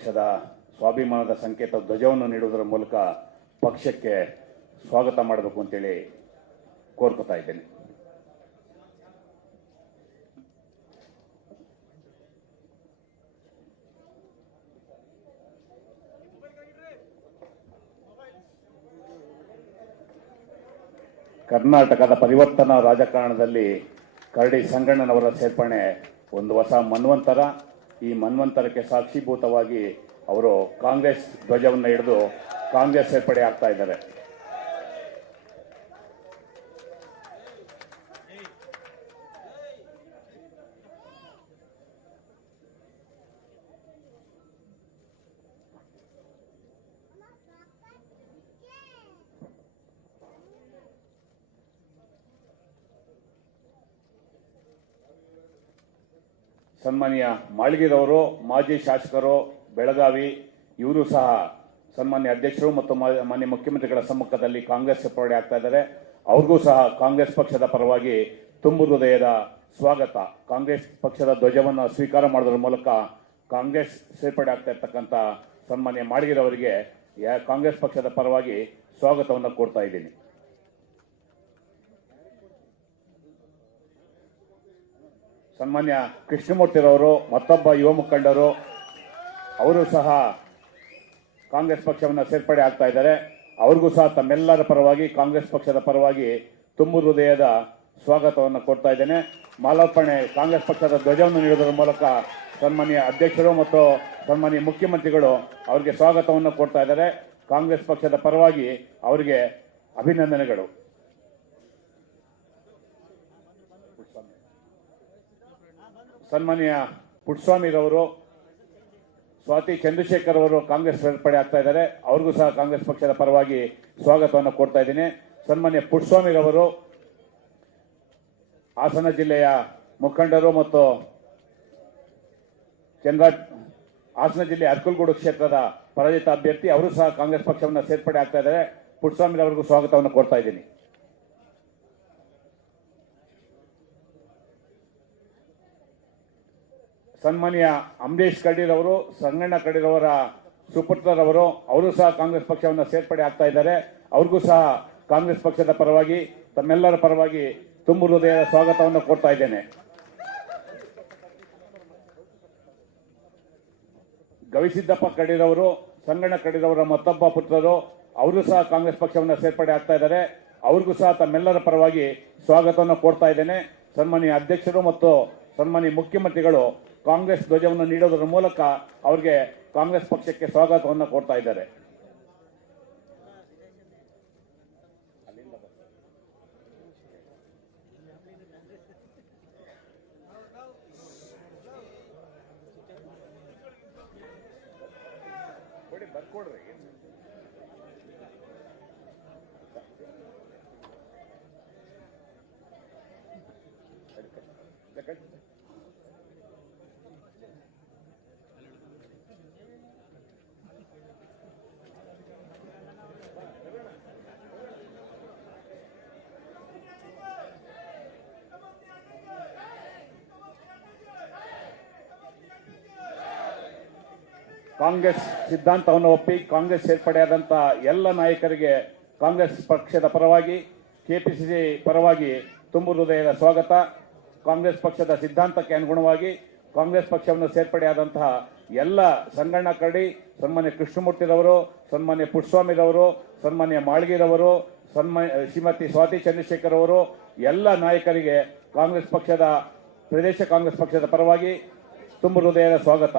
ಪಕ್ಷದ ಸ್ವಾಭಿಮಾನದ ಸಂಕೇತ ಧ್ವಜವನ್ನು ನೀಡುವುದರ ಮೂಲಕ ಪಕ್ಷಕ್ಕೆ ಸ್ವಾಗತ ಮಾಡಬೇಕು ಅಂತೇಳಿ ಕೋರ್ಕೋತಾ ಇದ್ದೇನೆ. ಕರ್ನಾಟಕದ ಪರಿವರ್ತನಾ ರಾಜಕಾರಣದಲ್ಲಿ ಕರಡಿ ಸಂಗಣ್ಣನವರ ಸೇರ್ಪಣೆ ಒಂದು ಹೊಸ ಮನ್ವಂತರ. ಈ ಮನ್ವಂತರಕ್ಕೆ ಸಾಕ್ಷೀಭೂತವಾಗಿ ಅವರು ಕಾಂಗ್ರೆಸ್ ಧ್ವಜವನ್ನು ಹಿಡಿದು ಕಾಂಗ್ರೆಸ್ ಸೇರ್ಪಡೆ ಆಗ್ತಾ ಇದ್ದಾರೆ. ಸನ್ಮಾನ್ಯ ಮಾಳಿಗೆರವರು ಮಾಜಿ ಶಾಸಕರು, ಬೆಳಗಾವಿ, ಇವರು ಸಹ ಸನ್ಮಾನ್ಯ ಅಧ್ಯಕ್ಷರು ಮತ್ತು ಮಾನ್ಯ ಮುಖ್ಯಮಂತ್ರಿಗಳ ಸಮ್ಮುಖದಲ್ಲಿ ಕಾಂಗ್ರೆಸ್ ಸೇರ್ಪಡೆ ಆಗ್ತಾ ಇದ್ದಾರೆ. ಅವ್ರಿಗೂ ಸಹ ಕಾಂಗ್ರೆಸ್ ಪಕ್ಷದ ಪರವಾಗಿ ತುಂಬು ಹೃದಯದ ಸ್ವಾಗತ. ಕಾಂಗ್ರೆಸ್ ಪಕ್ಷದ ಧ್ವಜವನ್ನು ಸ್ವೀಕಾರ ಮಾಡೋದ್ರ ಮೂಲಕ ಕಾಂಗ್ರೆಸ್ ಸೇರ್ಪಡೆ ಆಗ್ತಾ ಇರ್ತಕ್ಕಂಥ ಸನ್ಮಾನ್ಯ ಮಾಳಿಗೆರವರಿಗೆ ಕಾಂಗ್ರೆಸ್ ಪಕ್ಷದ ಪರವಾಗಿ ಸ್ವಾಗತವನ್ನು ಕೊಡ್ತಾ ಇದ್ದೀನಿ. ಸನ್ಮಾನ್ಯ ಕೃಷ್ಣಮೂರ್ತಿರವರು ಮತ್ತೊಬ್ಬ ಯುವ ಮುಖಂಡರು, ಅವರು ಸಹ ಕಾಂಗ್ರೆಸ್ ಪಕ್ಷವನ್ನು ಸೇರ್ಪಡೆ ಆಗ್ತಾ ಇದ್ದಾರೆ. ಅವ್ರಿಗೂ ಸಹ ತಮ್ಮೆಲ್ಲರ ಪರವಾಗಿ, ಕಾಂಗ್ರೆಸ್ ಪಕ್ಷದ ಪರವಾಗಿ ತುಂಬು ಹೃದಯದ ಸ್ವಾಗತವನ್ನು ಕೊಡ್ತಾ ಇದ್ದೇನೆ. ಮಾಲಾರ್ಪಣೆ ಕಾಂಗ್ರೆಸ್ ಪಕ್ಷದ ಧ್ವಜವನ್ನು ನೀಡುವುದರ ಮೂಲಕ ಸನ್ಮಾನ್ಯ ಅಧ್ಯಕ್ಷರು ಮತ್ತು ಸನ್ಮಾನ್ಯ ಮುಖ್ಯಮಂತ್ರಿಗಳು ಅವರಿಗೆ ಸ್ವಾಗತವನ್ನು ಕೊಡ್ತಾ ಇದ್ದಾರೆ. ಕಾಂಗ್ರೆಸ್ ಪಕ್ಷದ ಪರವಾಗಿ ಅವರಿಗೆ ಅಭಿನಂದನೆಗಳು. ಸನ್ಮಾನ್ಯ ಪುಟ್ಸ್ವಾಮಿರವರು, ಸ್ವಾತಿ ಚಂದ್ರಶೇಖರ್ ಅವರು ಕಾಂಗ್ರೆಸ್ ಸೇರ್ಪಡೆ ಆಗ್ತಾ ಇದ್ದಾರೆ. ಅವ್ರಿಗೂ ಸಹ ಕಾಂಗ್ರೆಸ್ ಪಕ್ಷದ ಪರವಾಗಿ ಸ್ವಾಗತವನ್ನು ಕೊಡ್ತಾ ಇದ್ದೀನಿ. ಸನ್ಮಾನ್ಯ ಪುಟ್ಸ್ವಾಮಿರವರು, ಹಾಸನ ಜಿಲ್ಲೆಯ ಮುಖಂಡರು ಮತ್ತು ಚಂದ್ರ, ಹಾಸನ ಜಿಲ್ಲೆ ಅರ್ಕಲ್ಗೂಡು ಕ್ಷೇತ್ರದ ಪರಾಜಿತ ಅಭ್ಯರ್ಥಿ, ಅವರು ಸಹ ಕಾಂಗ್ರೆಸ್ ಪಕ್ಷವನ್ನು ಸೇರ್ಪಡೆ ಆಗ್ತಾ ಇದ್ದಾರೆ. ಪುಟ್ಟಸ್ವಾಮಿರವರಿಗೂ ಸ್ವಾಗತವನ್ನು ಕೊಡ್ತಾ ಇದ್ದೀನಿ. ಸನ್ಮಾನ್ಯ ಅಂಬರೀಶ್ ಅವರು, ಸಂಗಣ್ಣ ಕಡೀರವರ ಸುಪುತ್ರರವರು ಅವರು ಸಹ ಕಾಂಗ್ರೆಸ್ ಪಕ್ಷವನ್ನು ಸೇರ್ಪಡೆ ಆಗ್ತಾ ಇದ್ದಾರೆ. ಅವ್ರಿಗೂ ಸಹ ಕಾಂಗ್ರೆಸ್ ಪಕ್ಷದ ಪರವಾಗಿ, ತಮ್ಮೆಲ್ಲರ ಪರವಾಗಿ ತುಂಬು ಹೃದಯದ ಸ್ವಾಗತವನ್ನು ಕೊಡ್ತಾ ಇದ್ದೇನೆ. ಗವಿಸಿದ್ದಪ್ಪ ಕಡೀರವರು ಸಂಗಣ್ಣ ಕಡೀರವರ ಮತ್ತೊಬ್ಬ ಪುತ್ರರು, ಅವರು ಸಹ ಕಾಂಗ್ರೆಸ್ ಪಕ್ಷವನ್ನು ಸೇರ್ಪಡೆ ಆಗ್ತಾ ಇದ್ದಾರೆ. ಅವ್ರಿಗೂ ಸಹ ತಮ್ಮೆಲ್ಲರ ಪರವಾಗಿ ಸ್ವಾಗತವನ್ನು ಕೊಡ್ತಾ ಇದ್ದೇನೆ. ಸನ್ಮಾನ್ಯ ಅಧ್ಯಕ್ಷರು ಮತ್ತು ಸನ್ಮಾನ್ಯ ಮುಖ್ಯಮಂತ್ರಿಗಳು ಕಾಂಗ್ರೆಸ್ ಧ್ವಜವನ್ನು ನೀಡೋದರ ಮೂಲಕ ಅವರಿಗೆ ಕಾಂಗ್ರೆಸ್ ಪಕ್ಷಕ್ಕೆ ಸ್ವಾಗತವನ್ನು ಕೊಡ್ತಾ ಇದ್ದಾರೆ. ಕಾಂಗ್ರೆಸ್ ಸಿದ್ಧಾಂತವನ್ನು ಒಪ್ಪಿ ಕಾಂಗ್ರೆಸ್ ಸೇರ್ಪಡೆಯಾದಂಥ ಎಲ್ಲ ನಾಯಕರಿಗೆ ಕಾಂಗ್ರೆಸ್ ಪಕ್ಷದ ಪರವಾಗಿ, ಕೆಪಿಸಿಸಿ ಪರವಾಗಿ ತುಂಬು ಹೃದಯದ ಸ್ವಾಗತ. ಕಾಂಗ್ರೆಸ್ ಪಕ್ಷದ ಸಿದ್ಧಾಂತಕ್ಕೆ ಅನುಗುಣವಾಗಿ ಕಾಂಗ್ರೆಸ್ ಪಕ್ಷವನ್ನು ಸೇರ್ಪಡೆಯಾದಂತಹ ಎಲ್ಲ ಸಂಗಣ್ಣ ಕರಡಿ, ಸನ್ಮಾನ್ಯ ಕೃಷ್ಣಮೂರ್ತಿರವರು, ಸನ್ಮಾನ್ಯ ಪುಷ್ಸ್ವಾಮಿರವರು ಸನ್ಮಾನ್ಯ ಮಾಳ್ಗಿರವರು ಸನ್ಮಾನ್ಯ ಶ್ರೀಮತಿ ಸ್ವಾತಿ ಚಂದ್ರಶೇಖರ್ ಅವರು ಎಲ್ಲ ನಾಯಕರಿಗೆ ಕಾಂಗ್ರೆಸ್ ಪಕ್ಷದ, ಪ್ರದೇಶ ಕಾಂಗ್ರೆಸ್ ಪಕ್ಷದ ಪರವಾಗಿ ತುಂಬು ಹೃದಯದ ಸ್ವಾಗತ.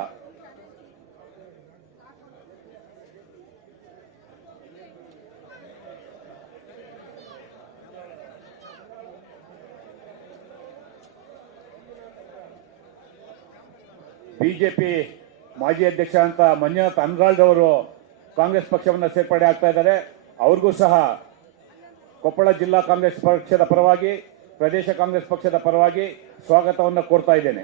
ಬಿಜೆಪಿ ಮಾಜಿ ಅಧ್ಯಕ್ಷ ಅಂತ ಮಂಜುನಾಥ್ ಅನ್ರಾಲ್ಡ್ ಅವರು ಕಾಂಗ್ರೆಸ್ ಪಕ್ಷವನ್ನು ಸೇರ್ಪಡೆ ಆಗ್ತಾ ಇದ್ದಾರೆ. ಅವ್ರಿಗೂ ಸಹ ಕೊಪ್ಪಳ ಜಿಲ್ಲಾ ಕಾಂಗ್ರೆಸ್ ಪಕ್ಷದ ಪರವಾಗಿ, ಪ್ರದೇಶ ಕಾಂಗ್ರೆಸ್ ಪಕ್ಷದ ಪರವಾಗಿ ಸ್ವಾಗತವನ್ನು ಕೋರ್ತಾ ಇದ್ದೇನೆ.